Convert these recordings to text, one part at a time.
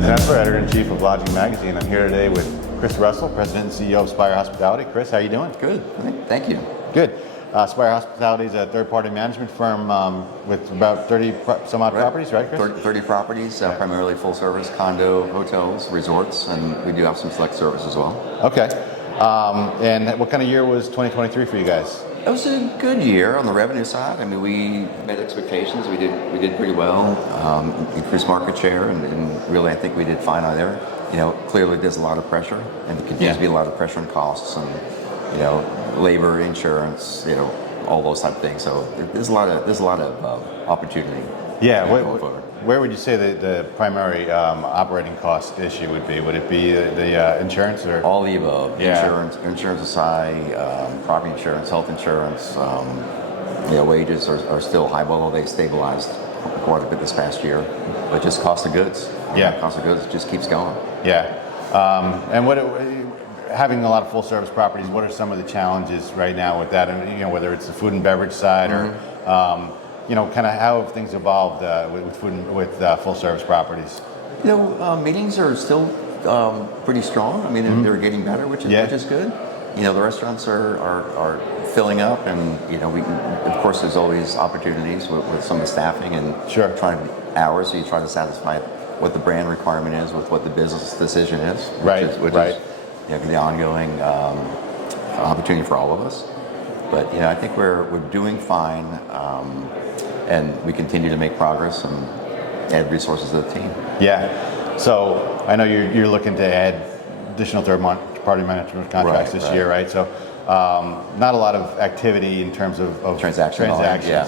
Dennis Nessler, Editor-in-Chief of Lodging Magazine. I'm here today with Chris Russell, President and CEO of Spire Hospitality. Chris, how are you doing? Good, thank you. Good. Spire Hospitality is a third-party management firm with about 30 some odd properties, right, Chris? 30 properties, primarily full-service condo, hotels, resorts, and we do have some select service as well. Okay. And what kind of year was 2023 for you guys? It was a good year on the revenue side. I mean, we met expectations. We did pretty well. Increased market share, and really, I think we did fine on there. You know, clearly, there's a lot of pressure, and there continues to be a lot of pressure on costs, and labor, insurance, all those type of things. So there's a lot of opportunity. Yeah. Where would you say the primary operating cost issue would be? Would it be the insurance or all the above? Yeah. Insurance aside, property insurance, health insurance. Wages are still high, although they stabilized quite a bit this past year. But just cost of goods. Yeah. Cost of goods just keeps going. Yeah. And having a lot of full service properties, what are some of the challenges right now with that? And whether it's the food and beverage side or kind of how have things evolved with full service properties? Meetings are still pretty strong. I mean, they're getting better, which is good. The restaurants are filling up, and we of course there's always opportunities with some of the staffing and trying hours. So you try to satisfy what the brand requirement is with what the business decision is, which is the ongoing opportunity for all of us. But I think we're doing fine, and we continue to make progress and add resources to the team. Yeah. So I know you're looking to add additional third-party management contracts this year, right? So not a lot of activity in terms of transactions.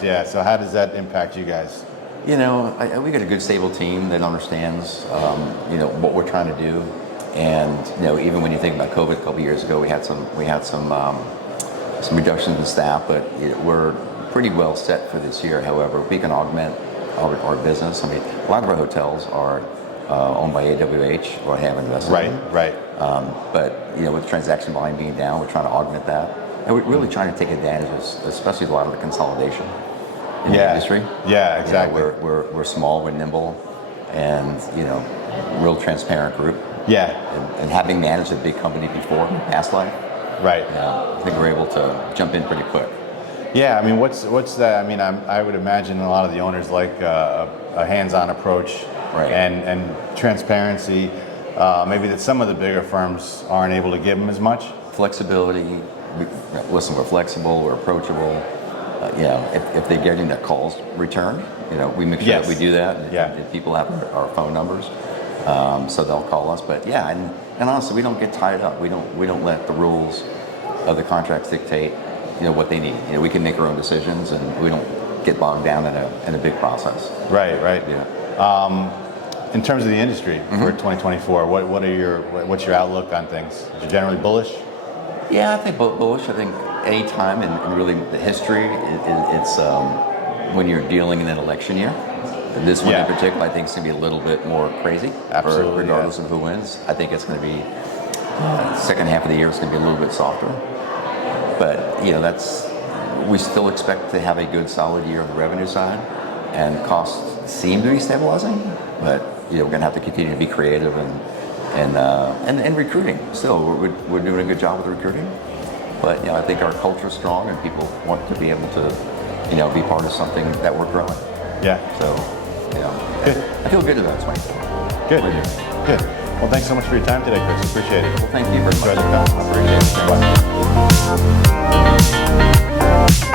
Yeah. So how does that impact you guys? We got a good stable team that understands what we're trying to do, and even when you think about COVID a couple years ago, we had some reductions in staff, but we're pretty well set for this year. However, we can augment our business. I mean, a lot of our hotels are owned by AWH or have invested. Right. But with transaction volume being down, we're trying to augment that, and we're really trying to take advantage of, especially a lot of the consolidation in the industry. Yeah, exactly. We're small, we're nimble, and real transparent group. Yeah. And having managed a big company before, past life. Right. I think we're able to jump in pretty quick. Yeah, I mean, what's that? I mean, I would imagine a lot of the owners like a hands-on approach and transparency. Maybe that some of the bigger firms aren't able to give them as much. Flexibility. Listen, we're flexible, we're approachable. If they're getting their calls returned, we make sure that we do that. And people have our phone numbers, so they'll call us. But and honestly, we don't get tied up. We don't let the rules of the contracts dictate what they need. We can make our own decisions, and we don't get bogged down in a big process. Right. Yeah. In terms of the industry for 2024, what's your outlook on things? Is it generally bullish? Yeah, I think bullish. I think any time in really the history, it's when you're dealing in an election year. This one in particular, I think, is going to be a little bit more crazy. Absolutely. Regardless of who wins, I think it's going to be second half of the year. It's going to be a little bit softer. But we still expect to have a good, solid year on the revenue side, and costs seem to be stabilizing. But we're going to have to continue to be creative and recruiting. Still, we're doing a good job with recruiting. But I think our culture is strong, and people want to be able to be part of something that we're growing. Yeah. So good. I feel good about 24. Good. Well, thanks so much for your time today, Chris. Appreciate it. Well, thank you very much. I appreciate it. Bye.